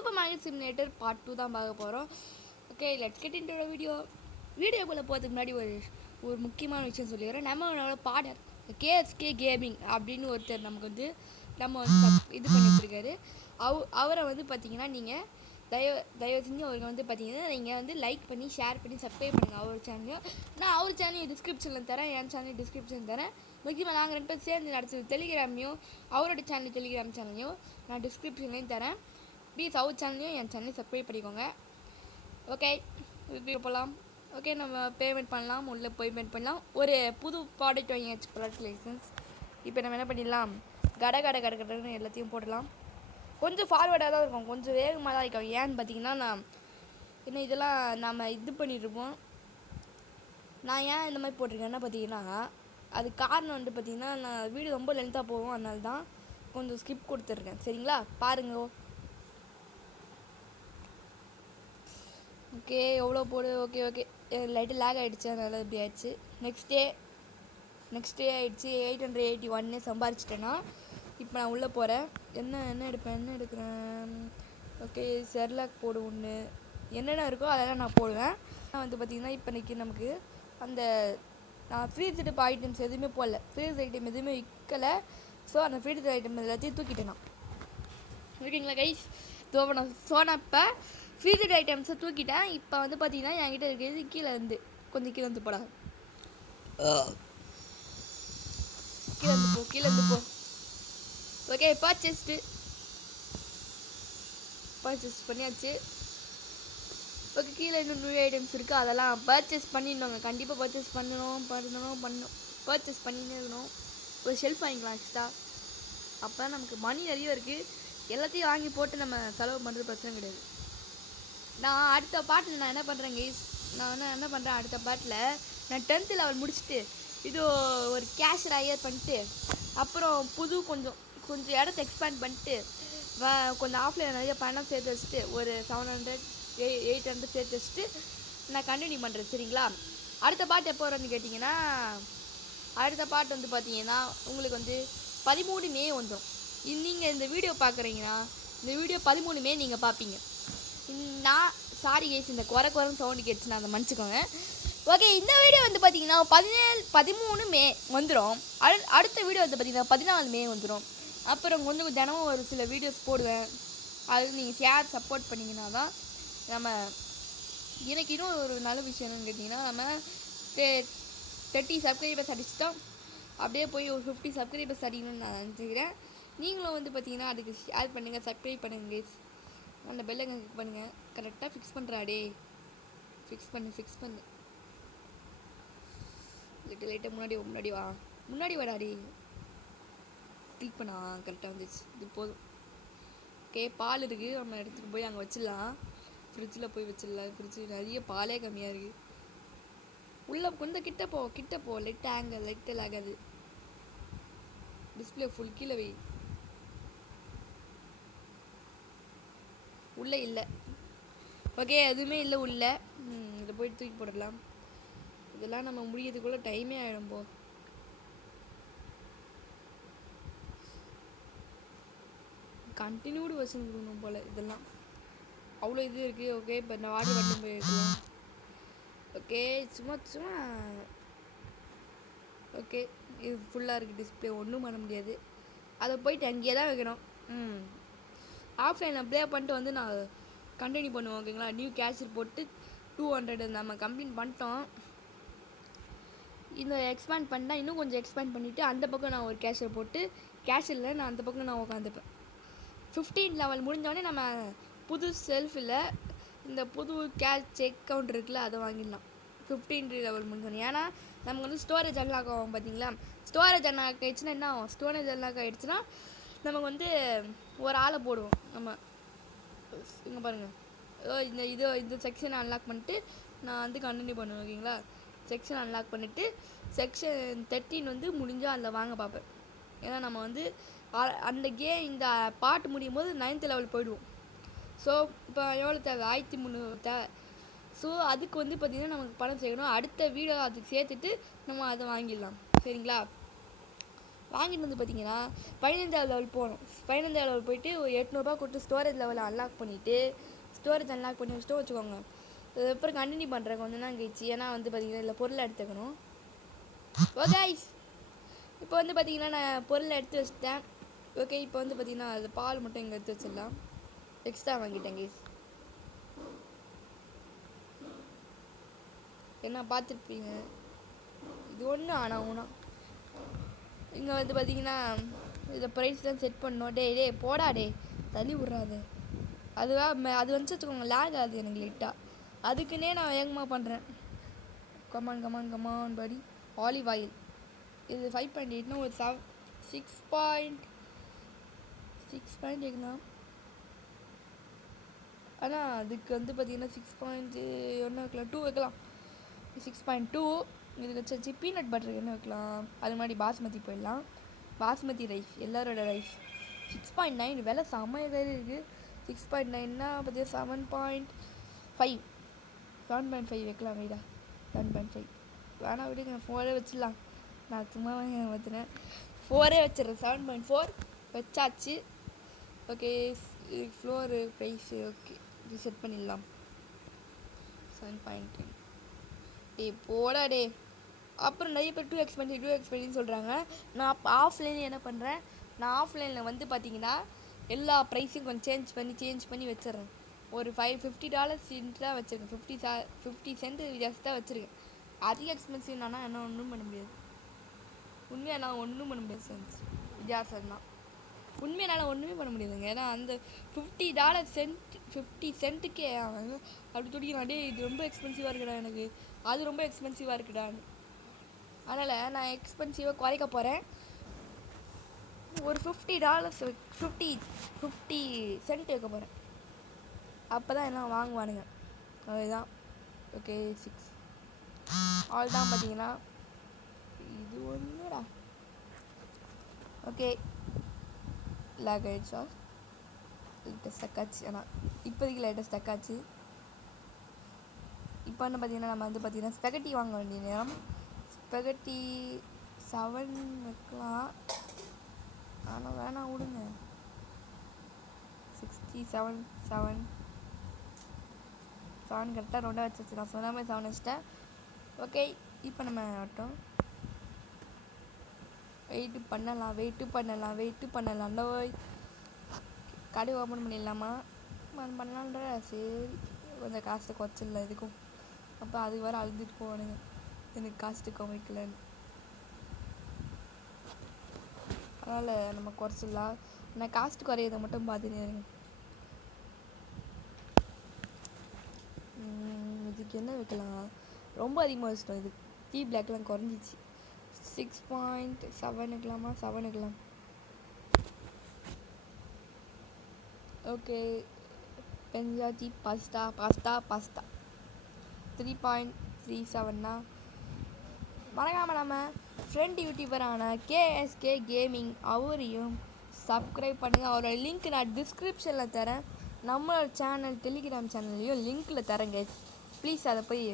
Super market simulator part 2 தான் பார்க்க போகிறோம். Okay, let's get into the வீடியோக்குள்ளே போகிறதுக்கு முன்னாடி ஒரு முக்கியமான விஷயம் சொல்லிடுறேன். நம்மளோட பாடர் கேஎஸ்கே கேமிங் அப்படின்னு ஒருத்தர் நமக்கு வந்து இது பண்ணி வச்சுருக்காரு. அவரை வந்து பார்த்தீங்கன்னா நீங்கள் தயவு செஞ்சு அவருக்கு வந்து பார்த்தீங்கன்னா நீங்கள் வந்து லைக் பண்ணி ஷேர் பண்ணி சப்ஸ்கிரைப் பண்ணுங்கள் அவர் சேனலையும். நான் அவர் சேனலையும் டிஸ்கிரிப்ஷனில் தரேன், என் சேனல் டிஸ்கிரிப்ஷன் தரேன். முக்கியமாக நாங்கள் 2 பேர் சேர்ந்து நடத்துது டெலிகிராமையும் அவரோட சேனல் டெலிகிராம் சேனலையும் நான் டிஸ்கிரிப்ஷன்லேயும் தரேன். ப்ளீஸ் அவர் சேனலையும் என் சேனலையும் சப்ஸ்கிரைப் பண்ணிக்கோங்க. ஓகே, போகலாம். ஓகே, நம்ம பேமெண்ட் பண்ணலாம். உள்ளே பேமெண்ட் பண்ணலாம். ஒரு புது ப்ராடக்ட் வாங்கியாச்சு, ப்ராடக்ட் லைசன்ஸ். இப்போ நம்ம என்ன பண்ணிடலாம், கடன்னு எல்லாத்தையும் போடலாம். கொஞ்சம் ஃபார்வேர்டாக தான் இருக்கும், கொஞ்சம் வேகமாக தான் இருக்கும். ஏன்னு பார்த்தீங்கன்னா நான் என்ன இதெல்லாம் நம்ம இது பண்ணிட்டுருப்போம். நான் ஏன் இந்த மாதிரி போட்டிருக்கேன்னா பார்த்தீங்கன்னா அது காரணம் வந்து பார்த்தீங்கன்னா நான் வீடியோ ரொம்ப லென்த்தாக போகும், அதனால தான் கொஞ்சம் ஸ்கிப் கொடுத்துருக்கேன். சரிங்களா, பாருங்க. ஓகே, எவ்வளோ போடு. ஓகே லைட்டு லேக் ஆகிடுச்சு, அதனால் இப்படி ஆயிடுச்சு. நெக்ஸ்ட் டே ஆகிடுச்சு. 881 சம்பாரிச்சிட்டேன்னா இப்போ நான் உள்ளே போகிறேன். என்ன எடுக்கிறேன். ஓகே, செர்லாக் போடு ஒன்று. என்னென்ன இருக்கோ அதெல்லாம் நான் போடுவேன். நான் வந்து பார்த்திங்கன்னா இப்போ நமக்கு அந்த நான் ஃப்ரீஸ் ஐட்டம்ஸ் எதுவுமே போடல, ஃப்ரீஸ் ஐட்டம் எதுவுமே விற்கலை. ஸோ அந்த ஃப்ரீஸ் ஐட்டம் எல்லாத்தையும் தூக்கிட்டேன் நான். ஓகேங்களா கைஸ், நான் இப்போ ஃப்ரீஸ் ஐட்டம்ஸை தூக்கிட்டேன். இப்போ வந்து பார்த்தீங்கன்னா என்கிட்ட இருக்கிறது கொஞ்சம் கீழே வந்து போடா. கீழே போ. ஓகே, பர்ச்சேஸ் பண்ணியாச்சு. ஓகே, கீழே இன்னும் நியூ ஐட்டம்ஸ் இருக்குது, அதெல்லாம் பர்ச்சேஸ் பண்ணிடணுங்க. கண்டிப்பாக பர்ச்சேஸ் பண்ணணும். பர்ச்சேஸ் பண்ணினே இருக்கணும். ஒரு ஷெல்ஃப் வாங்கிக்கலாம் எக்ஸ்ட்ரா. அப்போ நமக்கு மணி நிறைய இருக்குது. எல்லாத்தையும் வாங்கி போட்டு நம்ம செலவு பண்ணுறது பிரச்சனை கிடையாது. நான் அடுத்த பாட்டில் நான் என்ன பண்ணுறேன் கைஸ், என்ன பண்ணுறேன் அடுத்த பாட்டில் நான் 10th லெவல் முடிச்சுட்டு இது ஒரு கேஷர் ஹையர் பண்ணிட்டு அப்புறம் கொஞ்சம் இடத்த எக்ஸ்பேண்ட் பண்ணிட்டு கொஞ்சம் ஆஃப்லைன் நிறைய பணம் சேர்த்து வச்சுட்டு ஒரு 700 800 சேர்த்து வச்சுட்டு நான் கண்டினியூ பண்ணுறேன். சரிங்களா, அடுத்த பாட்டு எப்போ வரும்னு கேட்டிங்கன்னா அடுத்த பாட்டு வந்து பார்த்தீங்கன்னா உங்களுக்கு வந்து 13 மே வந்துடும். நீங்கள் இந்த வீடியோ பார்க்குறீங்கன்னா இந்த வீடியோ 13 மே நீங்கள் பார்ப்பீங்க. நான் சாரி கேஸ், இந்த குறைன்னு சவுண்டு கேட்டுச்சு, நான் அதை மன்னிச்சுக்கோங்க. ஓகே, இந்த வீடியோ வந்து பார்த்தீங்கன்னா 13 மே வந்துடும். அடுத்த வீடியோ வந்து பார்த்தீங்கன்னா 14 மே வந்துடும். அப்புறம் கொஞ்சம் தினமும் ஒரு சில வீடியோஸ் போடுவேன். அது நீங்கள் ஷேர் சப்போர்ட் பண்ணிங்கன்னா தான் நம்ம எனக்கு இன்னும் ஒரு நல்ல விஷயம் என்னன்னு கேட்டிங்கன்னா நம்ம 30 சப்ஸ்கிரைபர்ஸ் அடிச்சிட்டோம். அப்படியே போய் ஒரு 50 சப்ஸ்கிரைபர்ஸ் அடிக்கணும்னு நான் நினச்சிக்கிறேன். நீங்களும் வந்து பார்த்தீங்கன்னா அதுக்கு ஷேர் பண்ணுங்கள், சப்ஸ்கிரைப் பண்ணுங்கள் கைஸ். அந்த பெல்லை கிளிக் பண்ணுங்கள். கரெக்டாக ஃபிக்ஸ் பண்ணுறாடே, ஃபிக்ஸ் பண்ணு. லைட்டாக முன்னாடி வாடாடி. கிளிக் பண்ணா கரெக்டாக வந்துச்சு. இது போதும். ஓகே, பால் இருக்குது, நம்ம எடுத்துகிட்டு போய் அங்கே வச்சிடலாம். ஃப்ரிட்ஜில் போய் வச்சிடலாம். ஃப்ரிட்ஜு நிறைய பாலே கம்மியாக இருக்குது. உள்ளே கொஞ்சம் கிட்ட போ. லைட்டாக ஆகாது. டிஸ்பிளே ஃபுல் கீழே வை. உள்ளே இல்லை. ஓகே, எதுவுமே இல்லை உள்ளே. இதை போய் தூக்கி போடலாம். இதெல்லாம் நம்ம முடியறதுக்குள்ளே டைமே ஆகிடும். கண்டினியூடு வசன் கொடுக்கணும் போல். இதெல்லாம் அவ்வளோ இது இருக்குது. ஓகே, இப்போ நான் வாடி வட்டம் போய் எடுக்கலாம். ஓகே, சும்மா ஓகே, இது ஃபுல்லாக இருக்குது டிஸ்பிளே, ஒன்றும் பண்ண முடியாது. அதை போயிட்டு அங்கேயே தான் வைக்கணும். ஆஃப்லைனில் ப்ளே பண்ணிட்டு வந்து நான் கண்டினியூ பண்ணுவோம். ஓகேங்களா, நியூ கேஷர் போட்டு 200 நம்ம கம்ப்ளீட் பண்ணிட்டோம். இந்த எக்ஸ்பேண்ட் பண்ணால் இன்னும் கொஞ்சம் எக்ஸ்பேண்ட் பண்ணிவிட்டு அந்த பக்கம் நான் ஒரு கேஷர் போட்டு கேஷரில் நான் அந்த பக்கம் நான் உட்காந்துப்பேன். 15 லெவல் முடிஞ்சோடனே நம்ம புது செல்ஃபில் இந்த புது கேஷ் செக் கவுண்டர் இருக்குல்ல, அதை வாங்கிடலாம். 15 லெவல் முடிஞ்சோடனே. ஏன்னா நமக்கு வந்து ஸ்டோரேஜ் அன்லாக் ஆகும். பார்த்தீங்களா, ஸ்டோரேஜ் அன்லாக் ஆகிடுச்சுன்னா என்ன ஆகும், ஸ்டோரேஜ் அன்லாக் ஆகிடுச்சுன்னா நமக்கு வந்து ஒரு ஆளை போடுவோம். நம்ம இங்கே பாருங்கள், இந்த செக்ஷனை அன்லாக் பண்ணிட்டு நான் வந்து கண்டினியூ பண்ணுவேன். ஓகேங்களா, செக்ஷன் அன்லாக் பண்ணிவிட்டு செக்ஷன் 13 வந்து முடிஞ்சால் அதில் வாங்க பார்ப்பேன். ஏன்னா நம்ம வந்து இந்த பாட்டு முடியும் போது 9th லெவல் போயிடுவோம். ஸோ இப்போ எவ்வளோ தேவை, 1300 தேவை. ஸோ அதுக்கு வந்து பார்த்திங்கன்னா நமக்கு பணம் சேர்க்கணும். அடுத்த வீடியோ அதுக்கு சேர்த்துட்டு நம்ம அதை வாங்கிடலாம். சரிங்களா, வாங்கிட்டு வந்து பார்த்தீங்கன்னா 15வது லெவல் போகணும். 15வது லெவல் போயிட்டு ஒரு 800 கொடுத்து ஸ்டோரேஜ் லெவலில் அன்லாக் பண்ணிவிட்டு ஸ்டோரேஜ் அன்லாக் பண்ணி வச்சுட்டு வச்சுக்கோங்க. அதுக்கப்புறம் கண்டினியூ பண்ணுறேன் கொஞ்சம் தான் கழிச்சு. ஏன்னா வந்து பார்த்தீங்கன்னா இல்லை பொருளை எடுத்துக்கணும். ஓகே இப்போ வந்து பார்த்தீங்கன்னா நான் பொருளை எடுத்து வச்சுட்டேன். ஓகே இப்போ வந்து பார்த்தீங்கன்னா அது பால் மட்டும் இங்கே எடுத்து வச்சிடலாம். எக்ஸ்ட்ரா வாங்கிட்டேன் கைஸ். என்ன பார்த்துருப்பீங்க இது ஒன்று ஆனால் ஒன்றா இங்கே வந்து பார்த்தீங்கன்னா இதை ப்ரைஸ் தான் செட் பண்ணோம். டே போடா தள்ளி விட்றாது. அதுவாக அது வந்து வச்சுக்கோங்க லேக் ஆகுது எனக்கு லைட்டாக. அதுக்குன்னே நான் வேகமாக பண்ணுறேன். கமான் படி. ஆலிவ் ஆயில் இது 5.8னா ஒரு 6.6 வைக்கலாம். ஆனால் அதுக்கு வந்து பார்த்தீங்கன்னா 6.1 வைக்கலாம், 2 வைக்கலாம். 6.2 இதுக்கு வச்சு பீனட் பட்டருக்கு என்ன வைக்கலாம். அது மாதிரி பாஸ்மதி போயிடலாம். பாஸ்மதி ரைஸ் எல்லாரோட ரைஸ் 6.9 விலை செம்மையாக இருக்குது. 6.9னா பார்த்தீங்கன்னா 7.5 வைக்கலாம். வீடா 7.5 வேணா விடுங்க, 4 வச்சிடலாம். நான் சும்மா பார்த்துனேன் 4 வச்சிடுறேன். 7.4 வச்சாச்சு. ஓகே ஃப்ளோரு ப்ரைஸு ஓகே இது செட் பண்ணிடலாம். 7.10 போடா அப்புறம் நிறைய பேர் 2 எக்ஸ்பென்சிவ் சொல்கிறாங்க. நான் அப்போ ஆஃப்லைனில் என்ன பண்ணுறேன், நான் ஆஃப்லைனில் வந்து பார்த்தீங்கன்னா எல்லா ப்ரைஸையும் கொஞ்சம் சேஞ்ச் பண்ணி வச்சிட்றேன். ஒரு $50 தான் வச்சுருக்கேன். 50 சென்ட் ஜஸ்ட் தான் வச்சுருக்கேன். அதிக எக்ஸ்பென்சிவ் நானா என்ன ஒன்றும் பண்ண முடியாது. உண்மையாக நான் ஒன்றும் பண்ண முடியாது சென்ஸ் வித்தியாசம்னா. உண்மையாக என்னால் ஒன்றுமே பண்ண முடியாதுங்க. ஏன்னா அந்த $50 சென்ட்டுக்கே அப்படி துடிக்கிறான். இது ரொம்ப எக்ஸ்பென்சிவாக இருக்குடா, எனக்கு அது ரொம்ப எக்ஸ்பென்சிவாக இருக்குடான்னு. அதனால் நான் எக்ஸ்பென்சிவாக குறைக்க போகிறேன். ஒரு $50 50 சென்ட் வைக்க போகிறேன். அப்போ தான் எல்லாம் வாங்குவானுங்க. அதுதான் ஓகே 6 ஆல் தான் பார்த்தீங்கன்னா இது ஒன்றுடா. ஓகே லேக் ஆகிடுச்சா லைட்டாக ஸ்டக்காச்சு. ஆனால் இப்போதைக்கு லைட்டாக ஸ்டக்காச்சு. இப்போ வந்து பார்த்தீங்கன்னா நம்ம வந்து பார்த்தீங்கன்னா ஸ்பெகட்டி வாங்க வேண்டிய நேரம். ஸ்பெகட்டி 7 வைக்கலாம். ஆனால் வேணாம் விடுங்க. 7 கரெக்டாக ரொண்டா வச்சு நான் சொன்ன மாதிரி 7 வச்சுட்டேன். ஓகே இப்போ நம்ம ஆட்டோம் வெயிட்டு பண்ணலாம். கடை ஓப்பன் பண்ணிடலாமா? பண்ணலான்ற சரி கொஞ்சம் காசு குறைச்சிடல இதுக்கும். அப்போ அது வேறு அழுதுட்டு போவானுங்க எனக்கு காஸ்ட்டு குறைக்கலன்னு. அதனால் நம்ம குறைச்சிடலாம். நான் காஸ்ட்டு குறையிறதை மட்டும் பார்த்துட்டு இருங்க. இதுக்கு என்ன வைக்கலாம், ரொம்ப அதிகமாக வச்சிட்டோம். இது டீ பிளாக்லாம் குறைஞ்சிச்சு. 6.7 வைக்கலாமா? 7 வைக்கலாம். ஓகே பெஞ்சாத்தி பாஸ்தா 3.37னா மறக்காமல் நம்ம ஃப்ரெண்ட் யூடியூபரான KSK கேமிங் அவரையும் சப்ஸ்கிரைப் பண்ணுங்கள். அவரோட லிங்க் நான் டிஸ்கிரிப்ஷனில் தரேன். நம்மளோட சேனல் டெலிகிராம் சேனல்லையும் லிங்க்கில் தரேன் கைஸ். ப்ளீஸ் அதை போய்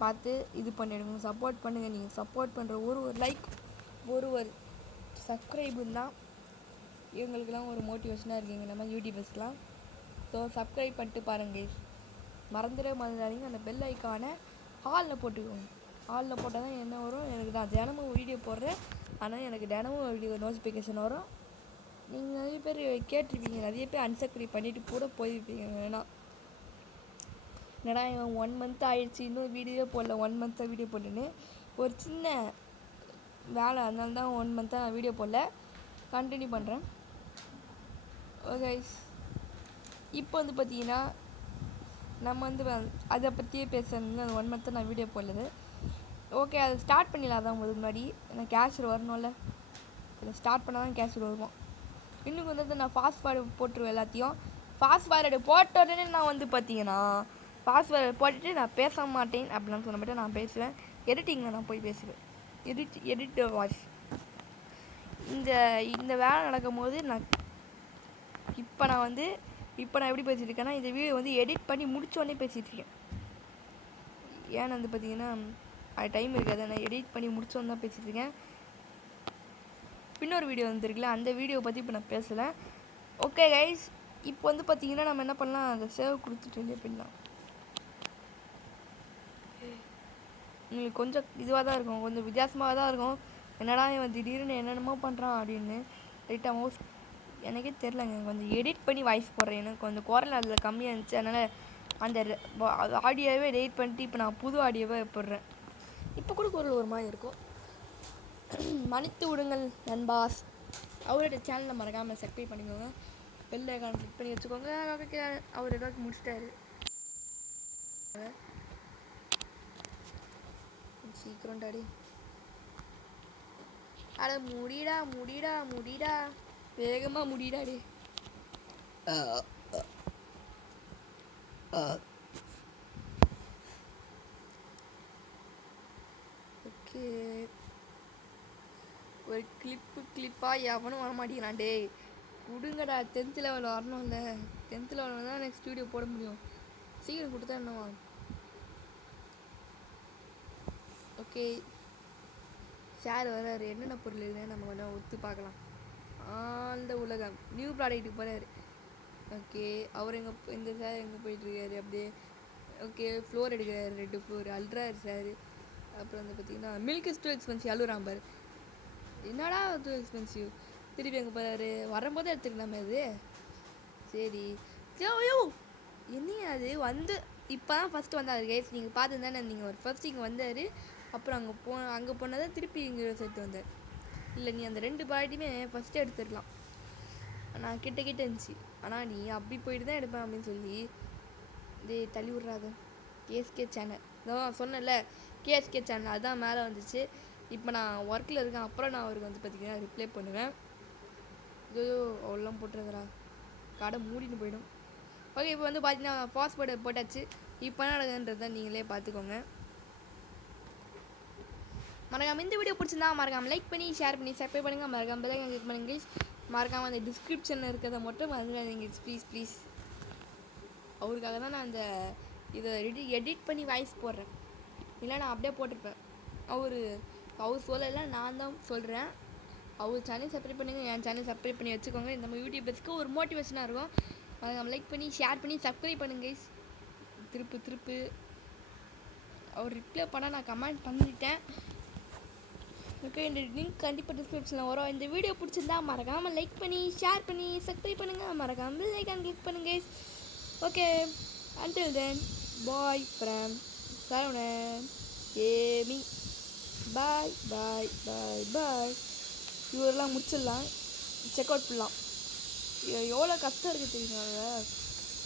பார்த்து இது பண்ணிவிடுங்க, சப்போர்ட் பண்ணுங்கள். நீங்கள் சப்போர்ட் பண்ணுற ஒரு லைக் ஒரு சப்ஸ்கிரைபுன்னு தான் இவங்களுக்கெல்லாம் ஒரு மோட்டிவேஷனாக இருக்குங்க நம்ம யூடியூபர்ஸ்லாம். ஸோ சப்ஸ்கிரைப் பண்ணிட்டு பாருங்கள். மறந்துடாதீங்க அந்த பெல் ஐக்கானை ஹாலில் போட்டுக்கோங்க. ஹாலில் போட்டால் தான் என்ன வரும், எனக்கு நான் தினமும் வீடியோ போடுறேன். ஆனால் எனக்கு தினமும் வீடியோ நோட்டிஃபிகேஷன் வரும். நீங்கள் நிறைய பேர் கேட்டிருப்பீங்க, நிறைய பேர் அன்சப்ஸ்கிரைப் பண்ணிவிட்டு கூட போயிருப்பீங்க. என்னடா இவன் 1 மந்த் ஆயிடுச்சு இன்னும் வீடியோ போடல, 1 மந்த்தாக வீடியோ போடலன்னு ஒரு சின்ன வேலை, அதனால தான் 1 மந்த்தாக நான் வீடியோ போடல. கண்டினியூ பண்ணுறேன். ஓகே இப்போ வந்து பார்த்தீங்கன்னா நம்ம வந்து அதை பற்றியே பேசுகிறதுல அந்த 1 மந்த்தாக நான் வீடியோ போடலது. ஓகே அதை ஸ்டார்ட் பண்ணிடலாம். அதான் முன்னாடி எனக்கு கேஷ் வரணும்ல, அதை ஸ்டார்ட் பண்ணால் தான் கேஷ் வருவோம். இன்னும் வந்து நான் ஃபாஸ்ட்வேர்டு போட்டுருவேன். எல்லாத்தையும் ஃபாஸ்ட்வேர்டு போட்ட உடனே நான் வந்து பார்த்தீங்கன்னா பாஸ்வேர்டு போட்டுட்டு நான் பேச மாட்டேன் அப்படிலாம் சொன்ன மட்டும் நான் பேசுவேன். எடிட்டிங்கில் நான் போய் பேசுவேன். எடிட் வாய்ஸ் இந்த வேலை நடக்கும் போது இப்போ நான் எப்படி பேசிகிட்டு இருக்கேன்னா இந்த வீடியோ வந்து எடிட் பண்ணி முடித்தோடனே பேசிகிட்ருக்கேன். ஏன்னு வந்து பார்த்தீங்கன்னா அது டைம் இருக்காது, நான் எடிட் பண்ணி முடித்தோன்னு தான் பேசிகிட்ருக்கேன். ஸ்பின்னர் வீடியோ வந்துருக்குல்ல, அந்த வீடியோ பற்றி இப்போ நான் பேசலை. ஓகே கைஸ், இப்போ வந்து பார்த்தீங்கன்னா நம்ம என்ன பண்ணலாம், அந்த சேவ் கொடுத்துட்டு பண்ணலாம். உங்களுக்கு கொஞ்சம் இதுவாக தான் இருக்கும், கொஞ்சம் வித்தியாசமாக தான் இருக்கும். என்னடா இவன் திடீர்னு என்னென்னமோ பண்ணுறான் அப்படின்னு ரைட்டாக மோஸ்ட் எனக்கே தெரிலங்க. கொஞ்சம் எடிட் பண்ணி வாய்ஸ் போடுறேன். எனக்கு கொஞ்சம் குரல் அதில் கம்மியாக இருந்துச்சு. அதனால் அந்த ஆடியோவே எடிட் பண்ணிட்டு இப்போ நான் புது ஆடியோவே போடுறேன். இப்போ கூட குரல் ஒரு மாதிரி இருக்கும். மன்னித்து விடுங்கள் நண்பாஸ். அவரோட சேனலை மறக்காமல் சப்ஸ்கிரைப் பண்ணிக்கோங்க, பெல் ஐகான் கிளிக் பண்ணி வச்சுக்கோங்க. அவர் ஏதாவது முடிச்சிட்டாரு. சீக்கிரம் டாடி, அட முடிடா முடிடா முடிடா, வேகமாக முடிடாடி. ஓகே, ஒரு கிளிப்பாக எவனும் வர மாட்டேங்கிறான். டே கொடுங்கடா, 10th லெவல் வரணும்ல. 10th லெவலில் தான் நெக்ஸ்ட் வீடியோ போட முடியும். சீக்கிரம் கொடுத்தா என்னவா? ஓகே, சார் வர்றாரு. என்னென்ன பொருள் இல்லை நம்ம கொஞ்சம் ஒத்து பார்க்கலாம். ஆழ்ந்த உலகம் நியூ ப்ராடக்ட்டுக்கு போகிறாரு. ஓகே, அவர் இந்த சார் எங்கே போயிட்டுருக்காரு அப்படியே. ஓகே, ஃப்ளோர் எடுக்கிறாரு, 2 ஃப்ளோர் அல்றாரு சார். அப்புறம் வந்து பார்த்தீங்கன்னா மில்க் இஸ் டூ எக்ஸ்பென்சிவ் அழுறான் பாரு. என்னடா டூ எக்ஸ்பென்சிவ், திருப்பி எங்கே போகிறாரு? வரும்போது எடுத்துக்கலாமே அது. சரி, ஐயோ என்னையா அது வந்து இப்போ தான் ஃபஸ்ட்டு வந்தார் கைஸ். நீங்கள் பார்த்து தானே நீங்கள் ஒரு ஃபஸ்ட் இங்கே வந்தார், அப்புறம் அங்கே போனதை திருப்பி இங்கே சேர்த்து வந்தார். இல்லை, நீ அந்த 2 பாட்டியுமே ஃபஸ்ட்டு எடுத்துடலாம். நான் கிட்ட இருந்துச்சு, ஆனால் நீ அப்படி போயிட்டு தான் எடுப்பேன் அப்படின்னு சொல்லி இதே தள்ளி விட்றாது. கேஎஸ்கே சேனல் தான் சொன்னேன்ல, கேஎஸ்கே சேனல் அதுதான் மேலே வந்துச்சு. இப்போ நான் ஒர்க்கில் இருக்கேன், அப்புறம் நான் அவருக்கு வந்து பார்த்திங்கன்னா ரிப்ளை பண்ணுவேன். ஐயோ அவ்வளோலாம் போட்டுருக்குறா, கடை மூடின்னு போயிடும். ஓகே, இப்போ வந்து பார்த்தீங்கன்னா பாஸ்வேர்டு போட்டாச்சு. இப்போ என்ன நடக்குதுன்றதை நீங்களே பார்த்துக்கோங்க. மறக்காமல் இந்த வீடியோ பிடிச்சிருந்தா மறக்காமல் லைக் பண்ணி ஷேர் பண்ணி சப்ஸ்கிரைப் பண்ணுங்கள். மறக்காமல் பெல் ஐகான் கிளிக் பண்ணுங்க. மறக்காமல் அந்த டிஸ்கிரிப்ஷனில் இருக்கிறத மட்டும் மறந்துடாதீங்க ப்ளீஸ். அவருக்காக தான் நான் அந்த இதை எடிட் பண்ணி வாய்ஸ் போடுறேன். இல்லை நான் அப்படியே போட்டிருப்பேன். அவர் சொல்லலை, நான் தான் சொல்கிறேன். அவர் சேனல் சப்ஸ்கிரைப் பண்ணுங்கள், என் சேனல் சப்ஸ்கிரைப் பண்ணி வச்சுக்கோங்க. இந்த மாதிரி யூடியூபர்ஸ்க்கு ஒரு மோட்டிவேஷனாக இருக்கும். மறக்காமல் லைக் பண்ணி ஷேர் பண்ணி சப்ஸ்கிரைப் பண்ணுங்க. திருப்பு அவர் ரிப்ளை பண்ணால் நான் கமெண்ட் பண்ணிட்டேன். ஓகே, இந்த லிங்க் கண்டிப்பாக டிஸ்கிரிப்ஷனில் வரும். இந்த வீடியோ பிடிச்சிருந்தா மறக்காமல் லைக் பண்ணி ஷேர் பண்ணி சப்ஸ்கிரைப் பண்ணுங்கள். மறக்காமல் லைக் அண்ட் கிளிக் பண்ணுங்கள். Okay, until then, bye from Saravana Gaming. பாய். இவரெல்லாம் முடிச்சிடலாம், செக் அவுட் பண்ணலாம். எவ்வளோ கஷ்டம் இருக்குது தெரியுங்களா?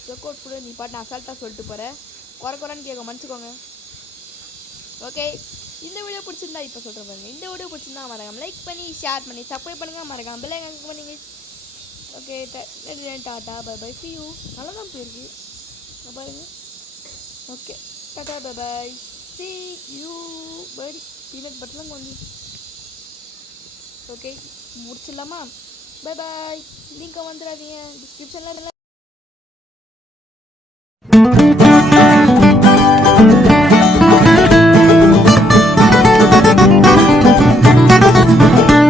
செக் அவுட் கூட நீ பாட்டு அசால்ட்டாக சொல்லிட்டு போகிறேன். குறைன்னு கேட்க மன்னிச்சுக்கோங்க. ஓகே, இந்த வீடியோ பிடிச்சிருந்தா இப்போ சொல்கிறேன் பாருங்கள். இந்த வீடியோ பிடிச்சிருந்தா மறக்காமல் லைக் பண்ணி ஷேர் பண்ணி சப்ஸ்கிரைப் பண்ணுங்கள். மறக்காமல் பெல் ஐகான் கிளிக் பண்ணுங்க. Okay, tata bye see you. நல்லா தான் போயிருக்கு பாருங்கள். Okay, tata bye see you படி பீனட் பட்டர்லாம் கொஞ்சம். ஓகே, முடிச்சிடலாமா? பை லிங்கை வந்துடாதீங்க, டிஸ்கிரிப்ஷனில்